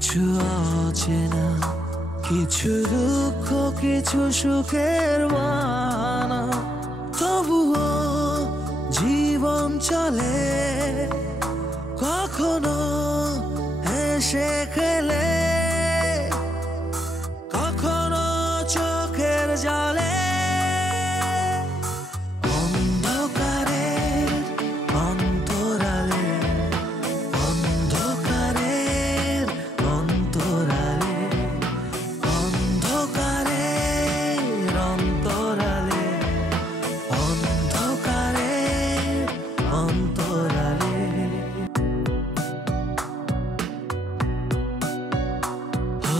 কিছু অচেনা, কিছু দুঃখ, কিছু সুখের বানা, তবুও জীবন চলে কখনো হেসে খেলে, কখনো চোখের জলে। অন্ধকারের অন্তরালে, অন্ধকারের অন্তরালে, অন্ধকারের অন্তরালে, অন্ধকারের অন্তরালে। ও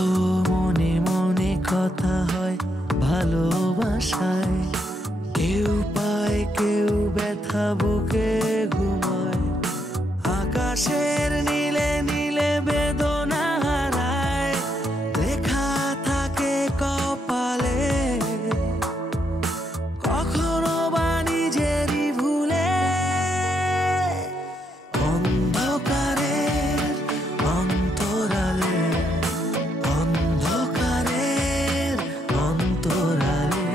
মনে মনে কথা হয় ভালোবাসায়, কেউ পায় কেউ ব্যথা বুকে ঘুমায়, আকাশের নীলে নীলে বেদনা হারায়, লেখা থাকে কপালে কখনো বা নিজেরই ভুলে। অন্ধকারের অন্তরালে, অন্ধকারের অন্তরালে,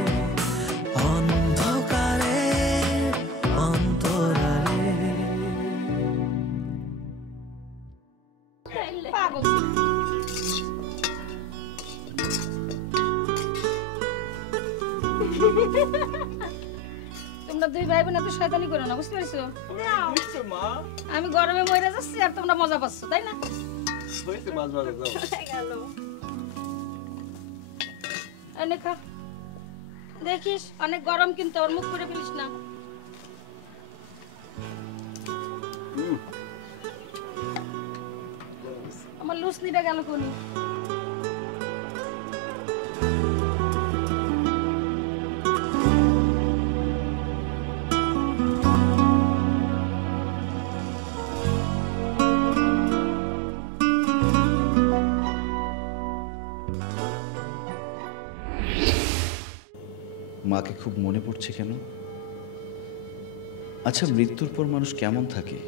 অন্ধকারের অন্তরালে। পাগল। তোমরা দুই ভাই বোন এত শয়তানি করো না, বুঝতে পারছো? আমি গরমে মরে যাচ্ছি আর তোমরা মজা পাচ্ছ, তাই না? এনে খা, দেখিস অনেক গরম কিন্তু ওর মুখ করে ফেলিস না। আমার লুসনিটা গেল কোনি? মাকে খুব মনে পড়ছে কেন? আচ্ছা, মৃত্যুর পর মানুষ কেমন থাকে?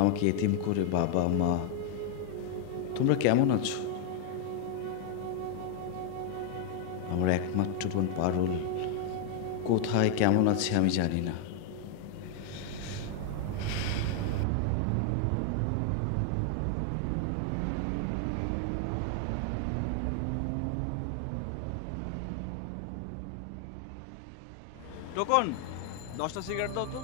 আমাকে এতিম করে বাবা মা, তোমরা কেমন আছো? আমার একমাত্র বোন পারুল কোথায় কেমন আছে আমি জানি না। টোকন 10টা সিগারেট দাও তো।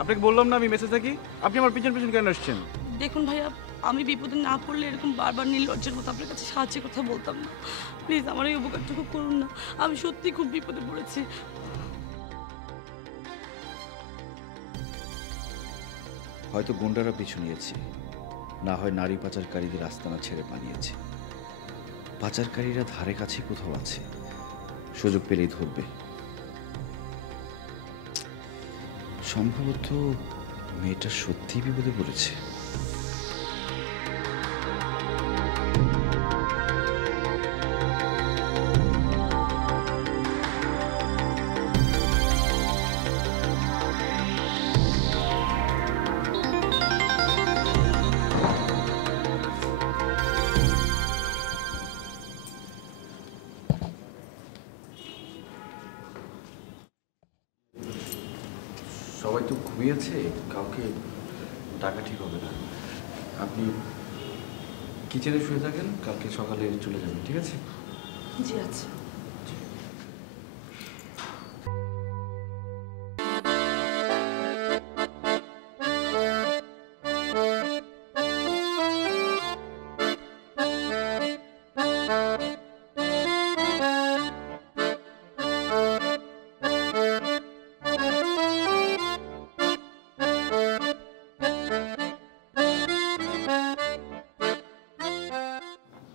আপনাকে বললাম না আমি মেসে থাকি, আপনি আমার পিছন পিছন কেন আসছেন? দেখুন ভাইয়া, আমি বিপদে না পড়লে এরকম বারবার নির্লজ্জের মতো আপনার কাছে সাহায্যের কথা বলতাম না। প্লিজ আমার এই উপকারটুকু করুন না, আমি সত্যি খুব বিপদে পড়েছি। হয়তো গুন্ডারা পিছু নিয়েছে, না হয় নারী পাচারকারীদের আস্তানা ছেড়ে পালিয়েছে। পাচারকারীরা ধারে কাছে কোথাও আছে, সুযোগ পেলেই ধরবে। সম্ভবত মেয়েটা সত্যি বিপদে পড়েছে। সবাই তো ঘুমিয়েছে, কাউকে ডাকা ঠিক হবে না। আপনি কিচেনে শুয়ে থাকেন, কালকে সকালে চলে যাবেন, ঠিক আছে? জি আচ্ছা।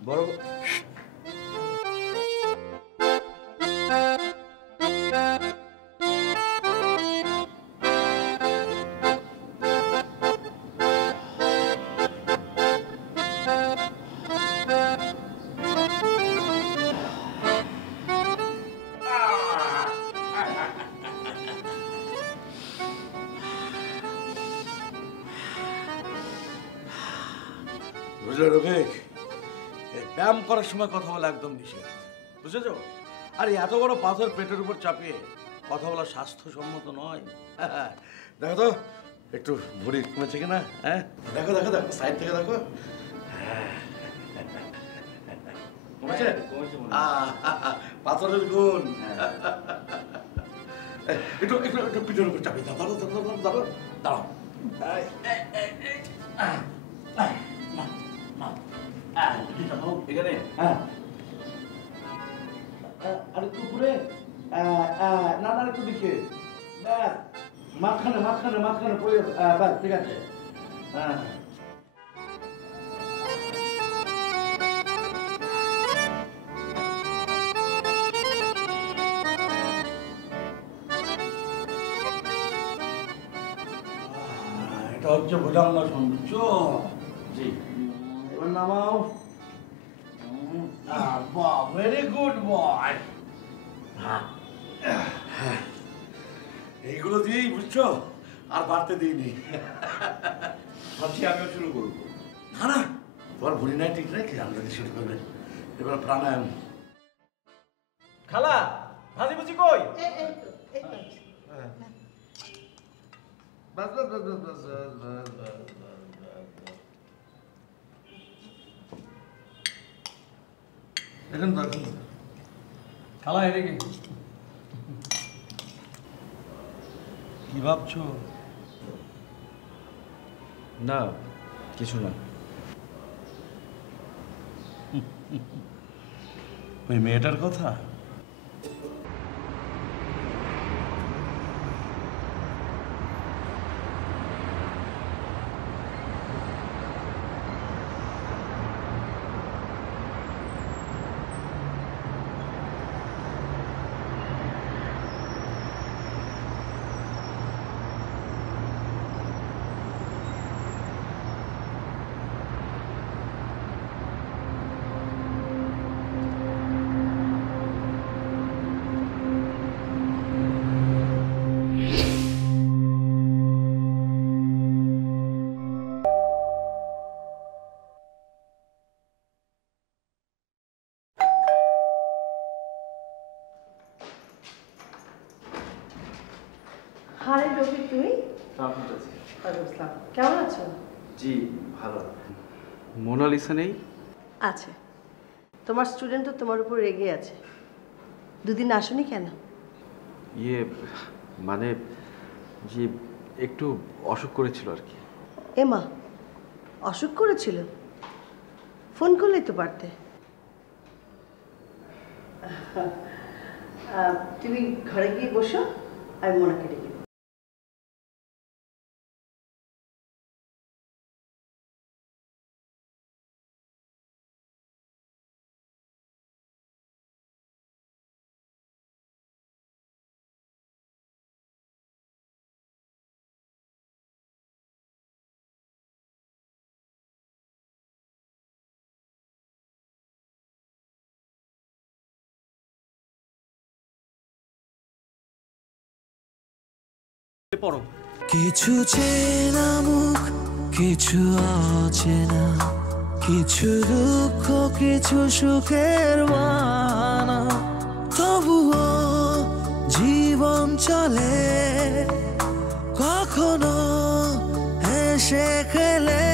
বড় বুঝলে রফিক, এই ব্যায়াম করার সময় কথা বলা একদম নিষেধ, বুঝেছো? আর এত বড় পাথর পেটের উপর চাপিয়ে কথা বলা স্বাস্থ্যসম্মত নয়। দেখো তো একটু ভুঁড়ি কমেছে কিনা। হ্যাঁ, দেখো দেখো দেখো, সাইড থেকে দেখো। কমেছে? পাথরের গুণ। একটু একটু একটু পিঠের উপর চাপিয়ে দাও। দাঁড়ো দাঁড়ো দাঁড়ো দাঁড়ো দাঁড়াও। এখানে হ্যাঁ, আর একটু ঘুরে, না না একটু দিকে, ব্যাস মাঝখানে মাঝখানে মাঝখানে পড়ে যাবে, ব্যাস ঠিক আছে। হ্যাঁ, এটা হচ্ছে ভুজঙ্গাসন, বুঝছো? জি, এবার নামাও। বাহ, ভেরি গুড বয়। এইগুলো দিয়েই বুঝছো, আর বাড়তে দিইনি। ভাবছি আমিও শুরু করবো। না না, তোমার ভুলি নাই, ঠিক নাই, কি জানলে শুরু করবে। এবার প্রাণায়াম। খালা ভাজি ভুজি কই? বাস বাস বাস বাস বাস বাস বাস। এখন তো খালা এদিকে। কি ভাবছো? না, কিছু না। ওই মেয়েটার কথা? হাই রফিক, তুমি? আসসালাম, কেমন আছো? জি ভালো। মোনালিসা নেই? আছে, তোমার স্টুডেন্ট তো তোমার উপর রেগে আছে। দুদিন আসোনি কেন? ইয়ে মানে জি একটু অসুখ করেছিল আর কি। এমা অসুখ করেছিল? ফোন করলেই তো পারতে। তুমি ঘরে গিয়ে বসো, আমি মোনাকে ডেকে দেব। পড়ো। কিছু চেনা মুখ, কিছু অচেনা, কিছু দুঃখ, কিছু সুখের বানা, তবুও জীবন চলে, কখনো হেসে খেলে